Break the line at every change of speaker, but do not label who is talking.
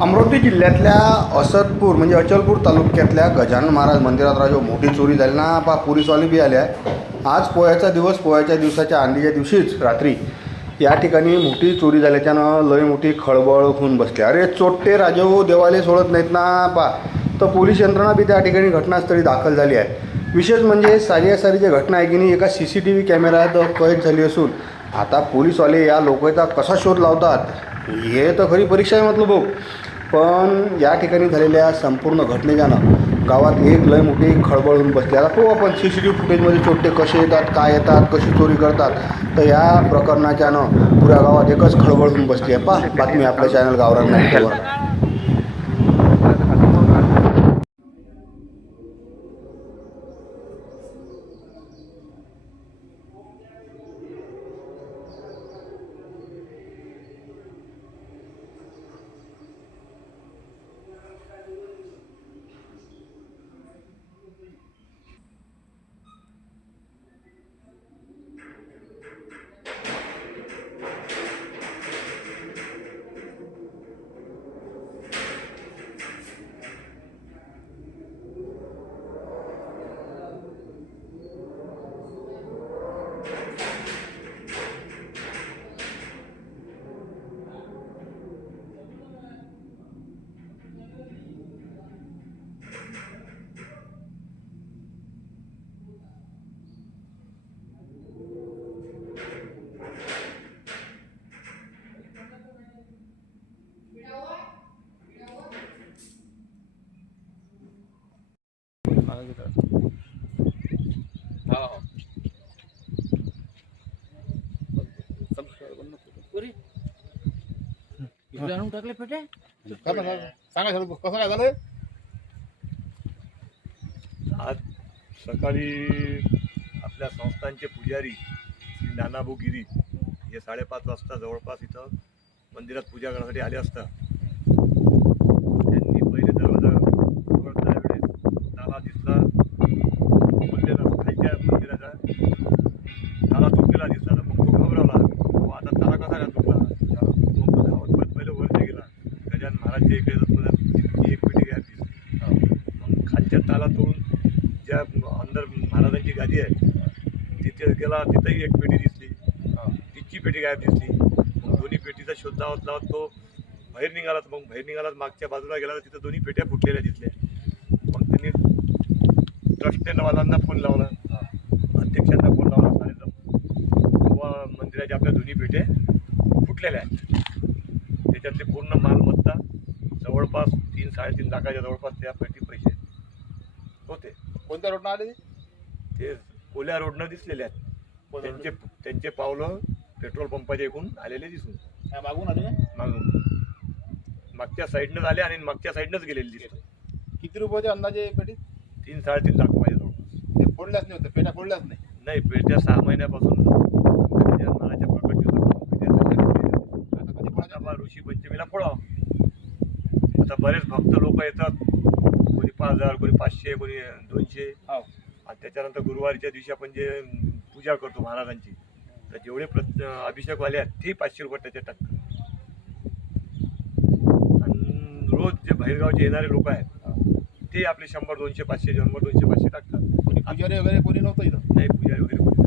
अमरावती जिल्ह्यातल्या असदपूर म्हणजे अचलपूर तालुक्यातल्या गजानन महाराज मंदिरात राजो मोठी चोरी झाली ना पा पोलीसवाले बी आले आहे आज पोह्याचा दिवस पोह्याच्या दिवसाच्या आंधीच्या दिवशीच रात्री या ठिकाणी मोठी चोरी झाल्याच्यानं लय मोठी खळबळ होऊन बसली. अरे चोट्टे राजो देवाले सोडत नाहीत ना पा. तर पोलीस यंत्रणा बी त्या ठिकाणी घटनास्थळी दाखल झाली आहे. विशेष म्हणजे सारी जी घटना आहे की नाही एका सी सी टी व्ही कॅमेऱ्यात कैद झाली असून आता पोलीसवाले या लोकांचा कसा शोध लावतात हे तर खरी परीक्षा आहे म्हटलं भाऊ पण या ठिकाणी झालेल्या संपूर्ण घटनेच्यानं गावात एक लय मोठी खळबळ होऊन बसली. आता पाहू आपण सी सी टी व्ही फुटेजमध्ये चोट्टे कसे येतात काय येतात कशी चोरी करतात तर या प्रकरणाच्यानं पुऱ्या गावात एकच खळबळ होऊन बसली आहे. पा बातमी आपल्या चॅनल गावरान नाईटवर
आणून टाकले पेटे
सांगा सर कसं काय झालं
आज सकाळी आपल्या संस्थांचे पुजारी श्री नानाभाऊ गिरी हे साडेपाच वाजता जवळपास इथं मंदिरात पूजा करण्यासाठी आले असता त्यांनी पहिले दरवाजा उघडता वेळेस ताला दिसला मंदिरा खालच्या मंदिराचा ताला तुटलेला दिसला तर मग तो घबरवला तो आता ताला कसा काय तुटला मग तो धावत पळत पहिले वरती गेला गजान महाराजच्या इकडे जात मध्ये एक पेटी गॅप दिसली मग खालच्या ताला तोडून ज्या अंदर महाराजांची गादी आहे तिथे गेला तिथंही एक पेटी दिसली. तिची पेटी गायब दिसली मग दोन्ही पेटीचा शोध लावत लावत तो बाहेर निघाला मग बाहेर निघाला मागच्या बाजूला गेला तर तिथं दोन्ही पेट्या फुटलेल्या दिसल्या. मग त्यांनी ट्रस्टेवाल्यांना फोन लावला. अध्यक्षांना फोन लावला सांगितलं मंदिराच्या आपल्या दोन्ही पेट्या फुटलेल्या आहेत. त्याच्यातली पूर्ण मालमत्ता जवळपास तीन साडेतीन लाखाच्या जवळपास त्या पेटी पैसे होते.
कोणत्या रोडनं आले?
ते ओल्या रोडनं दिसलेले आहेत. त्यांचे त्यांचे पावलं पेट्रोल पंपाच्या एकूण आलेले दिसून.
मागून आले?
मागून. मागच्या साईडनंच आले आणि मागच्या साईडनंच गेलेले दिसतो.
किती रुपयाचे अंदाजे पेटीत?
तीन साडेतीन लाख रुपये
ते फोडल्याच नाही होतं पेट्या फोडल्याच नाही.
नाही पेट्या सहा महिन्यापासून प्रकट ऋषी पंचमीला फोडावं. आता बरेच भक्त लोक येतात. कोणी पाच हजार कोणी पाचशे कोणी दोनशे.
हो.
आणि त्याच्यानंतर गुरुवारीच्या दिवशी आपण जे पूजा करतो महाराजांची तर जेवढे प्रत अभिषेकवाले आहेत ते पाचशे रुपये त्याच्यात टाकतात आणि रोज जे बाहेरगावचे येणारे लोक आहेत ते आपले शंभर दोनशे पाचशे शंभर दोनशे पाचशे टाकतात.
पुजारी वगैरे कोणी नव्हतं इथं?
नाही पुजारी वगैरे कोणी